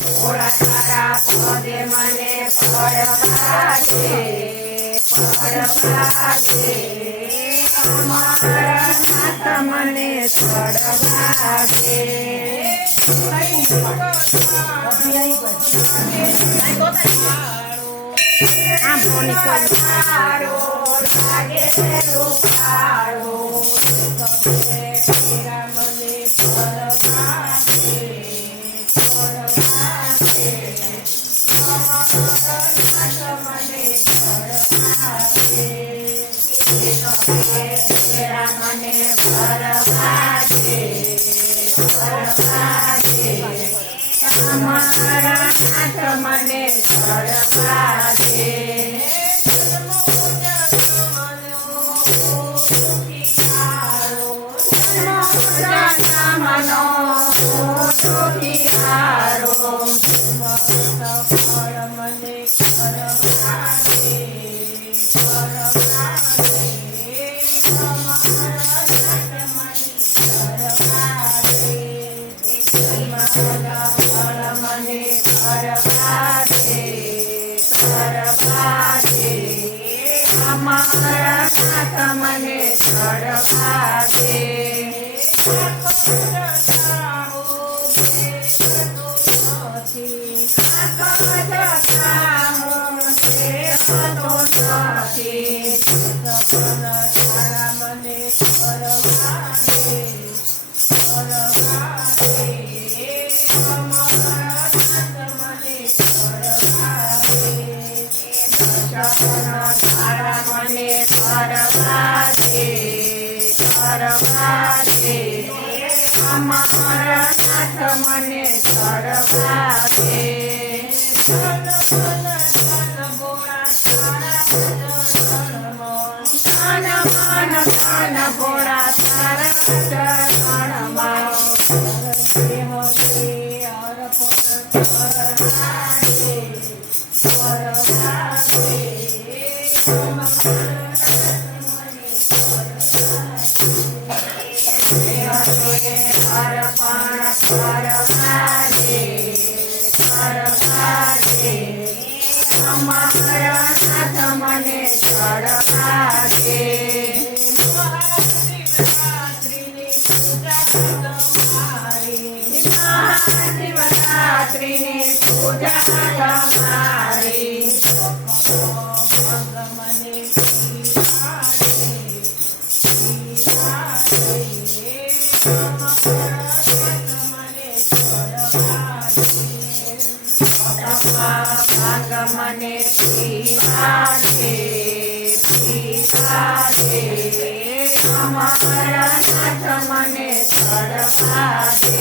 ભોળા તારા પદે મને પડવા દે, પડવા દે. અમારા નાથ મને ચડવા દે. લાગે રૂપાળો મને ભરવા દે, ભરવા દે. અમારા નાથ મને ચડવા દે. મનો સુખિયારો ફળ મને કરવા દે, કરવા દે. અમારા નાથ મને ચડવા દે. મને કરવા દે, કરવા દે. અમારા નાથ મને ચડવા દે. ધન ભોળા તારા ચરણમાં અમારા નાથ મને ચડવા દે. શિવરાત્રિની પૂજા તમારી મને પીવા દે, પીવા દે. અમારા નાથ મને ચડવા દે.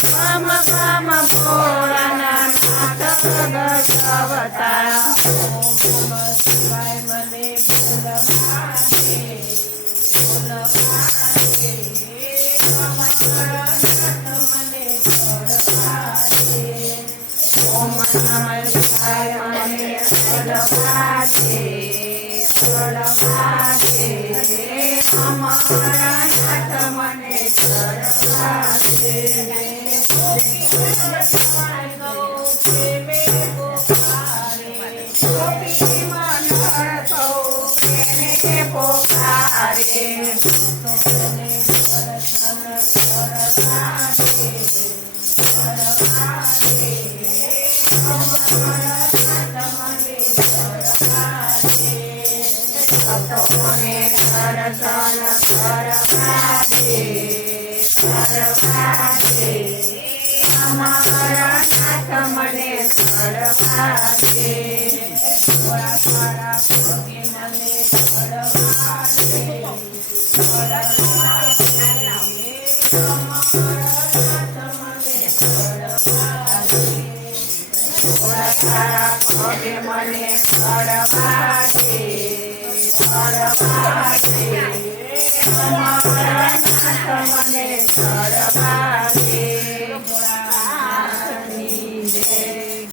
ગમ ગમ ભોળાના નાથ ગજવતા. શિવાય મને બોલવા દે, બોલવા દે. ઓમ નમઃ શિવાય મને ચડવા દે, ચડવા દે. અમારા નાથ મને ચડવા દે. ગોપી મંડળ તો પ્રેમે પોકારે. મને દર્શન કરવા દે, કરવા દે. અમારા નાથ મને ચડવા દે. ભોળા તારા પગે મને ચડવા દે, ચડવા દે. અમારા નાથ મને ચડવા દે. ભોળા તારા પગે મને ચડવા દે, ચડવા દે. અમારા નાથ મને ચડવા દે.